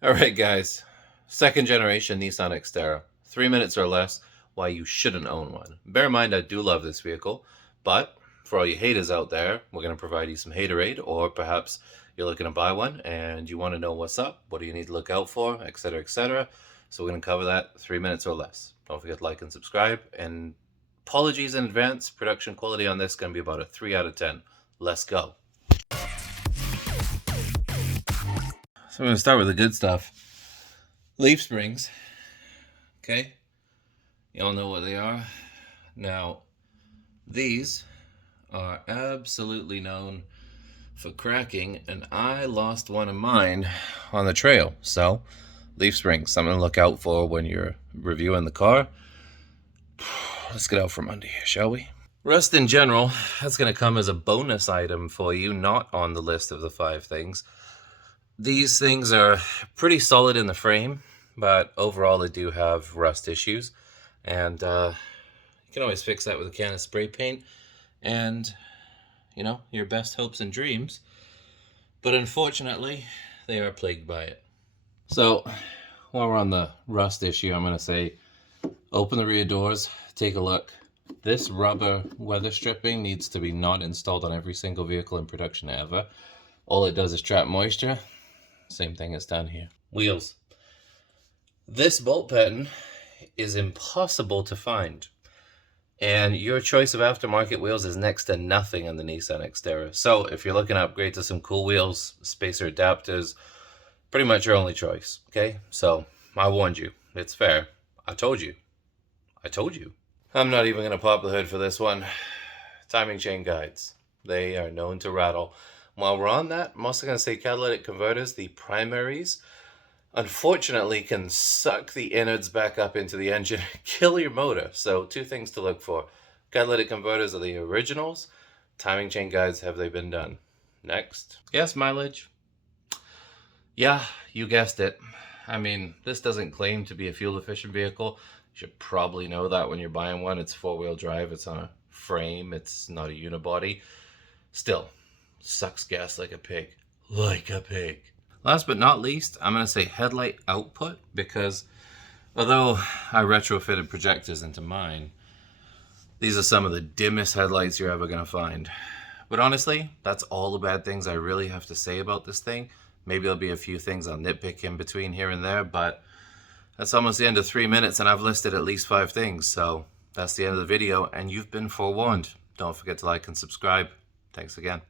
All right, guys. Second generation Nissan Xterra. 3 minutes or less why you shouldn't own one. Bear in mind, I do love this vehicle, but for all you haters out there, we're going to provide you some haterade, or perhaps you're looking to buy one and you want to know what's up, what do you need to look out for, etc., etc. So we're going to cover that 3 minutes or less. Don't forget to like and subscribe. And apologies in advance, production quality on this is going to be about a 3 out of 10. Let's go. So I'm going to start with the good stuff. Leaf springs. Okay. You all know what they are. Now, these are absolutely known for cracking, and I lost one of mine on the trail. So, leaf springs, something to look out for when you're reviewing the car. Let's get out from under here, shall we? Rust in general, that's going to come as a bonus item for you, not on the list of the 5 things. These things are pretty solid in the frame, but overall they do have rust issues. And you can always fix that with a can of spray paint and, you know, your best hopes and dreams. But unfortunately, they are plagued by it. So, while we're on the rust issue, I'm going to say, open the rear doors, take a look. This rubber weather stripping needs to be not installed on every single vehicle in production ever. All it does is trap moisture. Same thing as down here. Wheels. This bolt pattern is impossible to find. And your choice of aftermarket wheels is next to nothing on the Nissan Xterra. So if you're looking to upgrade to some cool wheels, spacer adapters, pretty much your only choice. Okay? So I warned you. It's fair. I told you. I told you. I'm not even going to pop the hood for this one. Timing chain guides. They are known to rattle. While we're on that, I'm also going to say catalytic converters, the primaries, unfortunately can suck the innards back up into the engine and kill your motor. So 2 things to look for. Catalytic converters are the originals. Timing chain guides, have they been done? Next. Yes, mileage. Yeah, you guessed it. I mean, this doesn't claim to be a fuel-efficient vehicle. You should probably know that when you're buying one. It's 4-wheel drive. It's on a frame. It's not a unibody. Still, sucks gas like a pig. Like a pig. Last but not least, I'm going to say headlight output, because although I retrofitted projectors into mine, these are some of the dimmest headlights you're ever going to find. But honestly, that's all the bad things I really have to say about this thing. Maybe there'll be a few things I'll nitpick in between here and there, but that's almost the end of 3 minutes and I've listed at least 5 things. So that's the end of the video and you've been forewarned. Don't forget to like and subscribe. Thanks again.